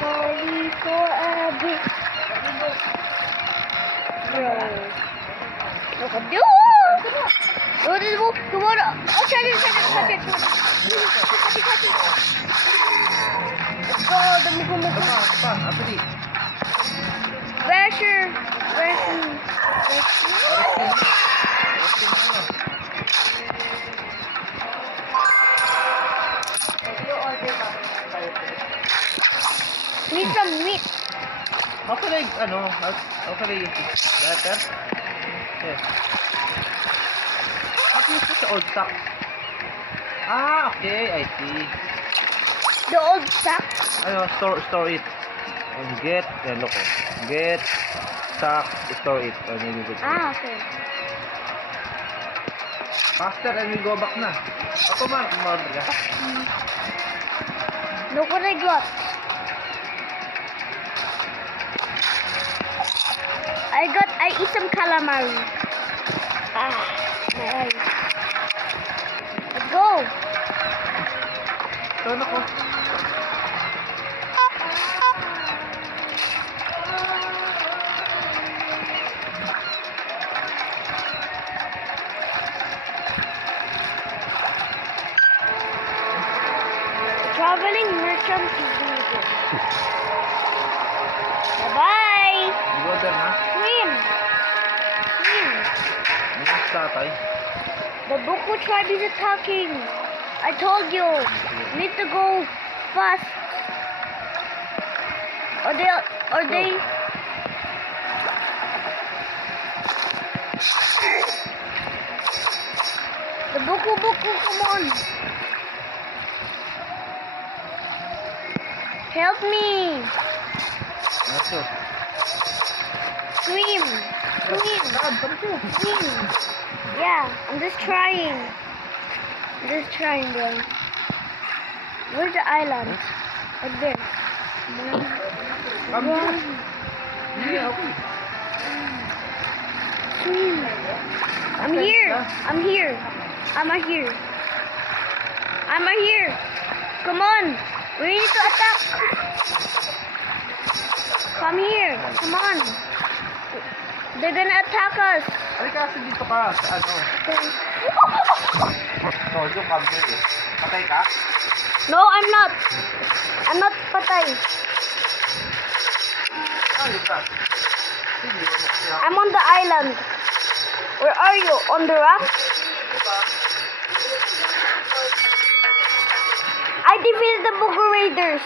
Sorry forever. Bro. Look at you. Come on. Oh, touch it. Touch it. Let's go. Dami. Apa di? Pressure. Need some meat. How can I use this? Better? Yes. How to use this old stock? Ah, okay, I see. The old sack. Store it. And get, look. Get, stock, store it. And then you go. Okay. Faster and we go back na. Ako ma-order ka. Look what I got. I eat some calamari. My eyes. Let's go. Turn ako. Traveling merchant is needed. Bye-bye. You go there na. Swim. Ano tatay? The Buku tribe is attacking. I told you. Need to go fast. Or they. The Buku, come on. Help me. Ano? Swim. Yeah, I'm just trying. Bro. Where's the island? Right there. Come Run. here. Okay. Swim. I'm here. Come on. We need to attack. Come here. Come on. They're gonna attack us. Halika kasi dito ka sa ano. No, yung camera eh. Patay ka? No, I'm not. I'm not patay. Ayun ka. I'm on the island. Where are you? On the rock? I defeated the Buku Raiders.